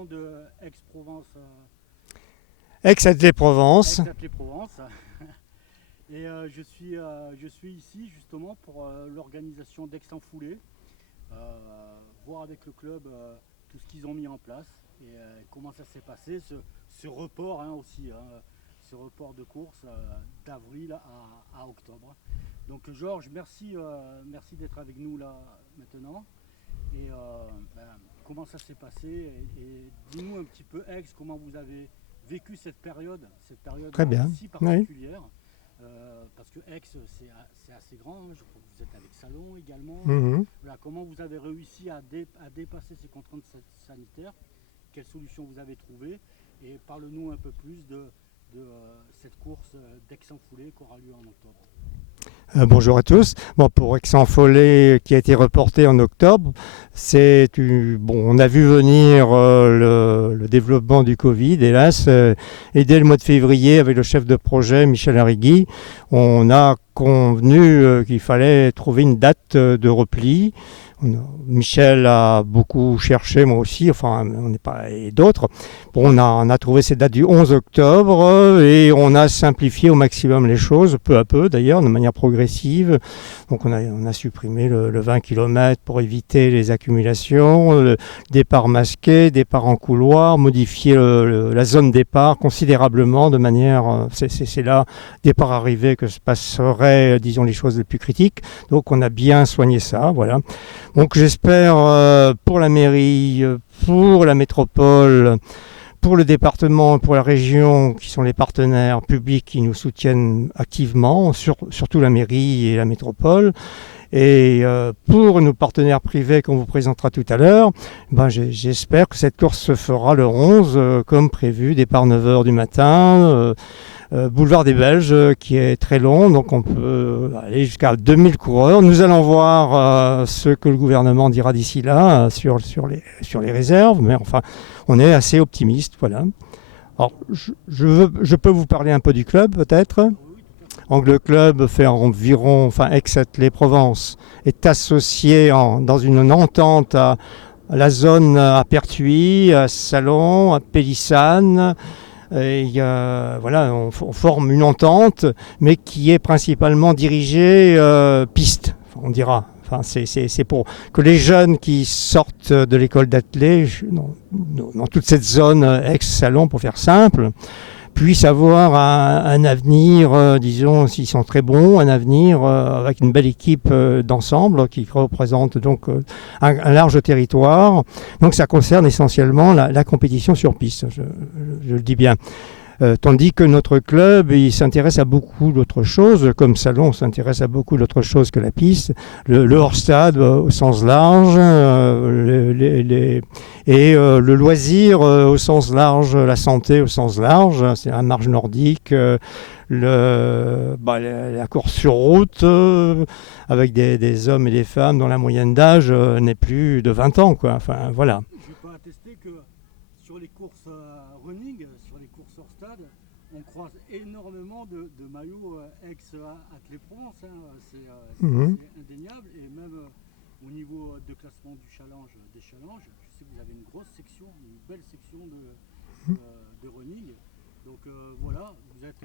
président de Aix-Provence. Aix-Athlée-Provence. Aix-Athlée-Provence. Et je suis ici justement pour l'organisation d'Aix en foulée, voir avec le club tout ce qu'ils ont mis en place et comment ça s'est passé, ce report aussi, ce report de course d'avril à octobre. Donc Georges, merci d'être avec nous là maintenant. Et comment ça s'est passé et dis-nous un petit peu Aix, comment vous avez vécu cette période Très bien. si particulière. Oui. Parce que Aix c'est assez grand, je crois que vous êtes avec Salon également. Voilà, comment vous avez réussi à dépasser ces contraintes sanitaires, quelles solutions vous avez trouvées et parle-nous un peu plus de cette course d'Aix en foulée qui aura lieu en octobre. Bonjour à tous. Pour Aix en foulée qui a été reporté en octobre, on a vu venir le développement du Covid, hélas, et dès le mois de février, avec le chef de projet Michel Arrigui, on a convenu qu'il fallait trouver une date de repli. Michel a beaucoup cherché, moi aussi, et d'autres. On a trouvé cette date du 11 octobre et on a simplifié au maximum les choses, peu à peu d'ailleurs, de manière progressive. Donc on a supprimé le 20 km pour éviter les accumulations, le départ masqué, départ en couloir, modifier la zone départ considérablement de manière... C'est là, départ-arrivée, que se passeraient, disons, les choses les plus critiques. Donc on a bien soigné ça, voilà. Donc j'espère pour la mairie, pour la métropole, pour le département, pour la région, qui sont les partenaires publics qui nous soutiennent activement, surtout la mairie et la métropole, et pour nos partenaires privés qu'on vous présentera tout à l'heure, j'espère que cette course se fera le 11 comme prévu, départ 9h du matin, boulevard des Belges qui est très long, donc on peut aller jusqu'à 2000 coureurs. Nous allons voir ce que le gouvernement dira d'ici là sur les réserves, mais enfin on est assez optimiste, voilà. Alors je peux vous parler un peu du club peut-être. Donc le club fait environ, Aix-Athlée-Provence est associé dans une entente à la zone à Pertuis, à Salon, à Pélissane. Et, on forme une entente, mais qui est principalement dirigée piste, on dira. C'est pour que les jeunes qui sortent de l'école d'athlée, dans toute cette zone ex-Salon, pour faire simple, puissent avoir un avenir, disons, s'ils sont très bons, un avenir avec une belle équipe d'ensemble qui représente donc un large territoire. Donc ça concerne essentiellement la compétition sur piste, je le dis bien. Tandis que notre club, il s'intéresse à beaucoup d'autres choses, comme Salon s'intéresse à beaucoup d'autres choses que la piste, le hors-stade au sens large, et le loisir au sens large, la santé au sens large, c'est la marche nordique, la course sur route, avec des hommes et des femmes dont la moyenne d'âge n'est plus de 20 ans, quoi. Enfin, voilà. Je peux attester que sur les courses running, sur les courses hors stade, on croise énormément de maillots Aix-Athlée-Provence. C'est indéniable. Et même au niveau de classement des challenges, je sais que vous avez une grosse section, une belle section de running. Donc voilà, vous êtes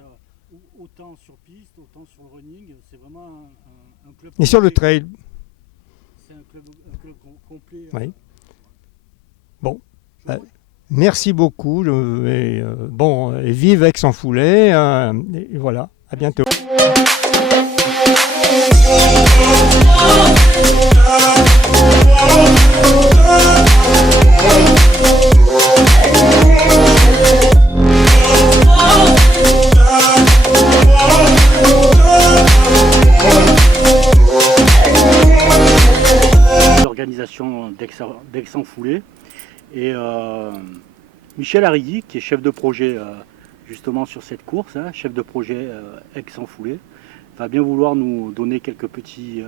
autant sur piste, autant sur le running. C'est vraiment un club. Et sur le trail. C'est un club complet. Oui. Bon. Merci beaucoup. Et vive Aix en foulée. Et voilà, à bientôt. L'organisation d'Aix en foulée. Et Michel Arrigui, qui est chef de projet justement sur cette course, chef de projet Aix en foulée, va bien vouloir nous donner quelques petites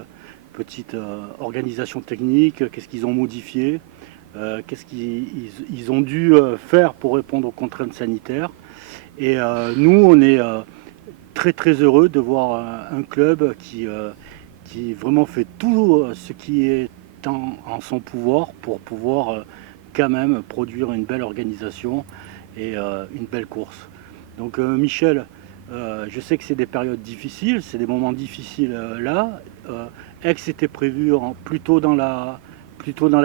organisations techniques, qu'est-ce qu'ils ont modifié, qu'est-ce qu'ils ont dû faire pour répondre aux contraintes sanitaires. Et nous, on est très très heureux de voir un club qui vraiment fait tout ce qui est en son pouvoir pour pouvoir quand même produire une belle organisation et une belle course. Donc Michel, je sais que c'est des périodes difficiles, c'est des moments difficiles là. Aix était prévu plus tôt dans la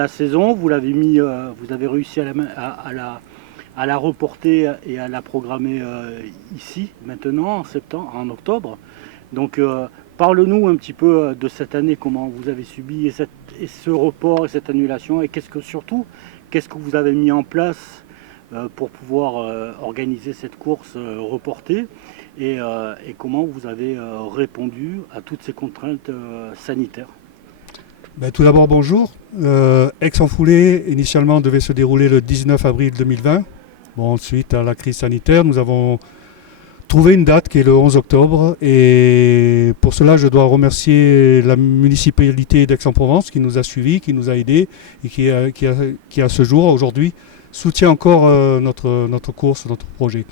saison, vous l'avez mis, vous avez réussi à la reporter et à la programmer ici, maintenant, en octobre. Donc parle-nous un petit peu de cette année, comment vous avez subi ce report et cette annulation, et qu'est-ce que vous avez mis en place pour pouvoir organiser cette course reportée, et comment vous avez répondu à toutes ces contraintes sanitaires. Tout d'abord, bonjour. Aix-en-Foulée, initialement, devait se dérouler le 19 avril 2020. Bon, suite à la crise sanitaire, nous avons trouvé une date qui est le 11 octobre. Et pour cela, je dois remercier la municipalité d'Aix-en-Provence qui nous a suivis, qui nous a aidés et qui à ce jour, aujourd'hui, soutient encore notre course, notre projet.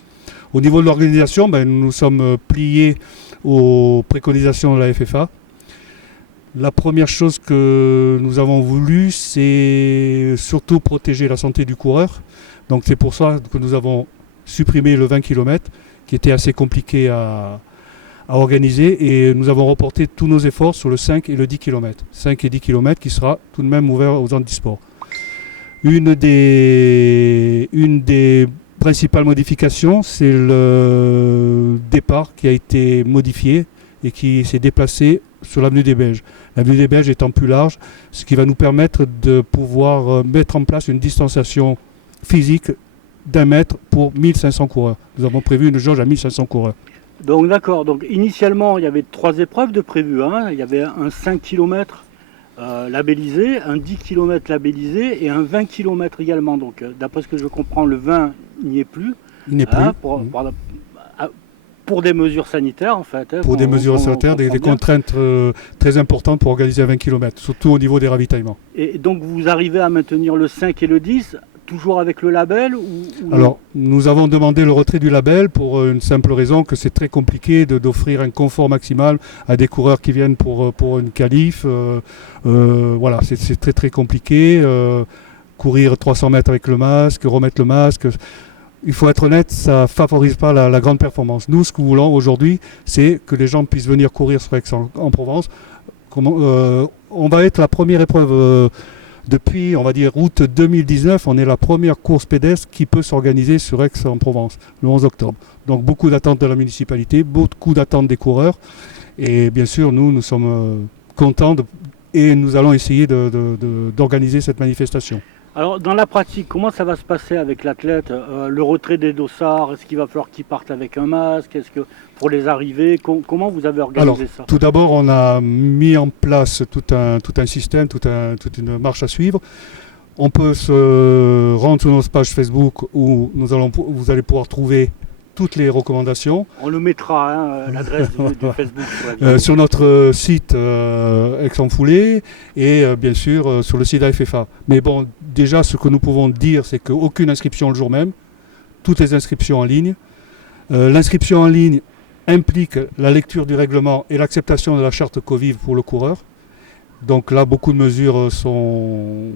Au niveau de l'organisation, nous nous sommes pliés aux préconisations de la FFA. La première chose que nous avons voulu, c'est surtout protéger la santé du coureur. Donc c'est pour ça que nous avons supprimé le 20 km, qui était assez compliqué à organiser, et nous avons reporté tous nos efforts sur le 5 et le 10 km. 5 et 10 km qui sera tout de même ouvert aux handisports. Une des principales modifications, c'est le départ qui a été modifié et qui s'est déplacé sur l'avenue des Belges. L'avenue des Belges étant plus large, ce qui va nous permettre de pouvoir mettre en place une distanciation physique d'1 mètre pour 1500 coureurs. Nous avons prévu une jauge à 1500 coureurs. Donc d'accord, donc initialement il y avait 3 épreuves de prévues. Il y avait un 5 km labellisé, un 10 km labellisé et un 20 km également. Donc d'après ce que je comprends, le 20 n'y est plus. Il n'est plus. Pour des mesures sanitaires en fait. Pour des mesures sanitaires, des contraintes très importantes pour organiser un 20 km, surtout au niveau des ravitaillements. Et donc vous arrivez à maintenir le 5 et le 10 toujours avec le label ou... Alors, nous avons demandé le retrait du label pour une simple raison que c'est très compliqué d'offrir un confort maximal à des coureurs qui viennent pour une qualif. Voilà, c'est très très compliqué. Courir 300 mètres avec le masque, remettre le masque... Il faut être honnête, ça ne favorise pas la grande performance. Nous, ce que nous voulons aujourd'hui, c'est que les gens puissent venir courir sur Aix-en-Provence. On va être la première épreuve depuis, on va dire, août 2019. On est la première course pédestre qui peut s'organiser sur Aix-en-Provence, le 11 octobre. Donc beaucoup d'attentes de la municipalité, beaucoup d'attentes des coureurs. Et bien sûr, nous sommes contents et nous allons essayer d'organiser cette manifestation. Alors dans la pratique, comment ça va se passer avec l'athlète? Le retrait des dossards, est-ce qu'il va falloir qu'il parte avec un masque? Est-ce que pour les arrivées, comment vous avez organisé ça? Tout d'abord, on a mis en place tout un système, toute une marche à suivre. On peut se rendre sur nos pages Facebook où vous allez pouvoir trouver toutes les recommandations. On le mettra, l'adresse du Facebook. Sur notre site Aix-en-Foulée et bien sûr sur le site AFFA. Mais bon, déjà ce que nous pouvons dire, c'est qu'aucune inscription le jour même, toutes les inscriptions en ligne. L'inscription en ligne implique la lecture du règlement et l'acceptation de la charte Covid pour le coureur. Donc là, beaucoup de mesures sont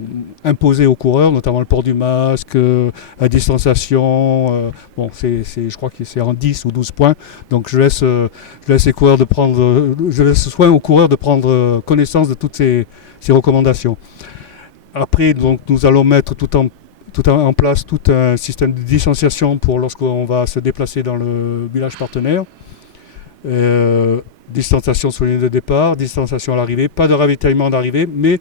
imposées aux coureurs, notamment le port du masque, la distanciation. Je crois que c'est en 10 ou 12 points. Donc je laisse soin aux coureurs de prendre connaissance de toutes ces recommandations. Après, donc, nous allons mettre en place tout un système de distanciation pour lorsqu'on va se déplacer dans le village partenaire. Distanciation sur la ligne de départ, distanciation à l'arrivée, pas de ravitaillement d'arrivée, mais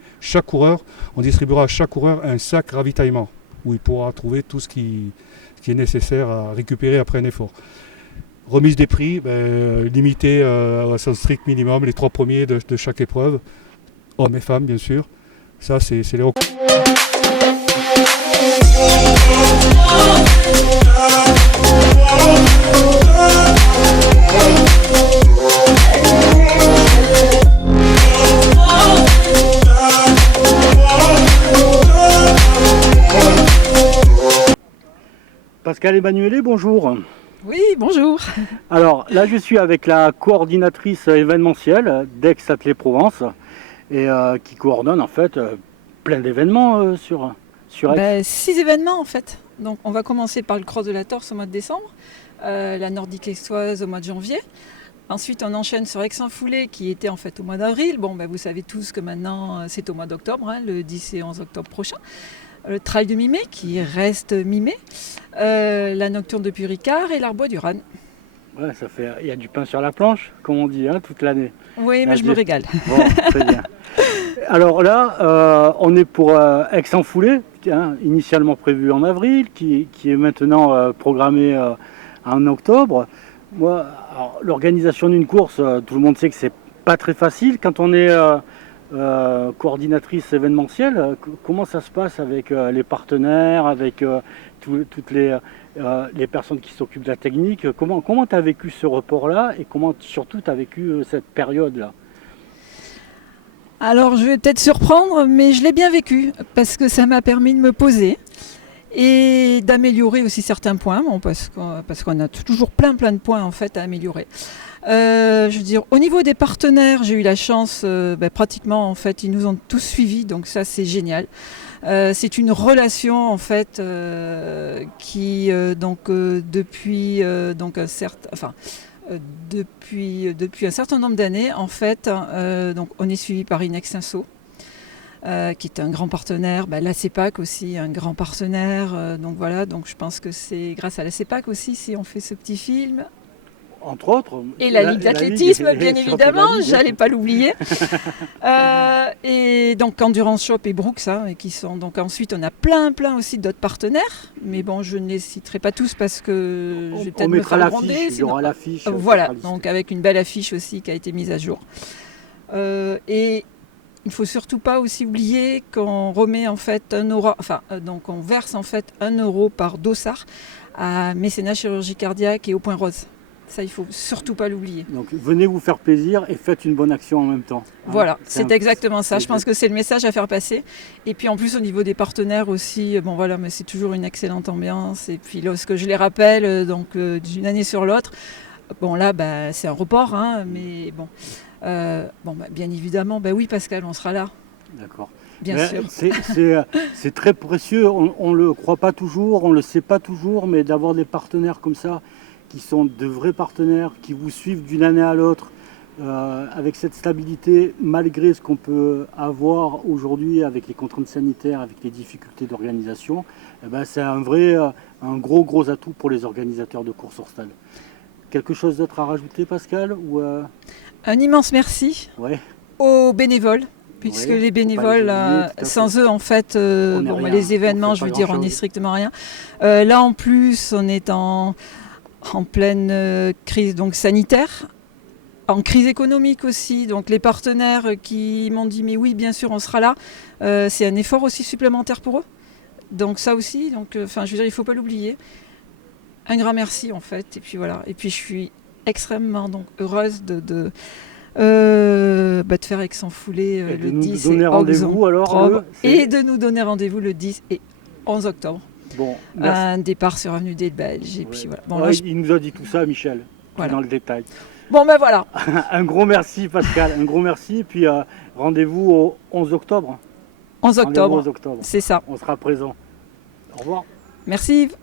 on distribuera à chaque coureur un sac ravitaillement où il pourra trouver tout ce qui est nécessaire à récupérer après un effort. Remise des prix, limitée à son strict minimum, les 3 premiers de chaque épreuve, hommes et femmes bien sûr. Ça, c'est les Pascal Emmanuelé, bonjour. Oui, bonjour. Alors là, je suis avec la coordinatrice événementielle d'Aix-Athlée-Provence et qui coordonne en fait plein d'événements sur sur Aix? 6 événements en fait. Donc on va commencer par le Cross de la Torse au mois de décembre, la Nordique Aixoise au mois de janvier. Ensuite on enchaîne sur Aix-en-Foulée qui était en fait au mois d'avril. Bon, vous savez tous que maintenant c'est au mois d'octobre, hein, le 10 et 11 octobre prochain. Le Trail de mi-mai qui reste mi-mai, la Nocturne de Puricard et l'Arbois du Rann. Ouais, il y a du pain sur la planche, comme on dit, hein, toute l'année. Oui, mais je me régale. Bon, très bien. Alors là, on est pour Aix-en-Foulée, hein, initialement prévu en avril, qui est maintenant programmé en octobre. Moi, l'organisation d'une course, tout le monde sait que c'est pas très facile. Quand on est coordinatrice événementielle, comment ça se passe avec les partenaires, avec toutes les personnes qui s'occupent de la technique? Comment tu as vécu ce report-là et comment surtout tu as vécu cette période-là? Alors je vais peut-être surprendre, mais je l'ai bien vécu parce que ça m'a permis de me poser et d'améliorer aussi certains points, bon, parce qu'on a toujours plein de points en fait à améliorer. Je veux dire, au niveau des partenaires, j'ai eu la chance, pratiquement en fait, ils nous ont tous suivis, donc ça c'est génial. C'est une relation en fait qui depuis un certain nombre d'années en fait, donc on est suivi par Inextinso. Qui est un grand partenaire, la CEPAC aussi, un grand partenaire, donc voilà, donc je pense que c'est grâce à la CEPAC aussi si on fait ce petit film. Entre autres. Et la Ligue d'athlétisme, bien évidemment, j'allais pas l'oublier. Et donc Endurance Shop et Brooks, hein, qui sont donc ensuite on a plein aussi d'autres partenaires, mais bon je ne les citerai pas tous parce que je vais peut-être me faire gronder. Il y aura l'affiche. Voilà, donc avec une belle affiche aussi qui a été mise à jour. Et il ne faut surtout pas aussi oublier qu'on remet en fait donc on verse en fait 1 euro par dossard à Mécénat Chirurgie Cardiaque et au Point Rose. Ça, il ne faut surtout pas l'oublier. Donc venez vous faire plaisir et faites une bonne action en même temps. Voilà, c'est exactement ça. Je pense que c'est le message à faire passer. Et puis en plus au niveau des partenaires aussi, mais c'est toujours une excellente ambiance. Et puis lorsque je les rappelle, d'une année sur l'autre, c'est un report, hein, mais bon. Bien évidemment, oui Pascal, on sera là. D'accord. Bien sûr. C'est très précieux, on ne le croit pas toujours, on ne le sait pas toujours, mais d'avoir des partenaires comme ça, qui sont de vrais partenaires, qui vous suivent d'une année à l'autre, avec cette stabilité, malgré ce qu'on peut avoir aujourd'hui avec les contraintes sanitaires, avec les difficultés d'organisation, c'est un gros atout pour les organisateurs de courses hors stade. Quelque chose d'autre à rajouter, Pascal, ou Un immense merci aux bénévoles, puisque les bénévoles, sans eux, en fait, les événements, je veux dire, on n'est strictement rien. Là, en plus, on est en pleine crise donc, sanitaire, en crise économique aussi. Donc, les partenaires qui m'ont dit, mais oui, bien sûr, on sera là, c'est un effort aussi supplémentaire pour eux. Donc, ça aussi, je veux dire, il ne faut pas l'oublier. Un grand merci, en fait. Et puis, voilà. Et puis, je suis extrêmement heureuse de faire Aix-en-Foulée le 10 et 11 octobre et de nous donner rendez-vous le 10 et 11 octobre. Bon, un départ sur Avenue des Belges. Et puis voilà. Bon, il nous a dit tout ça, Michel, dans le détail. Bon, voilà. Un gros merci, Pascal. Un gros merci. Et puis rendez-vous au 11 octobre. 11 octobre. C'est ça. On sera présent. Au revoir. Merci Yves.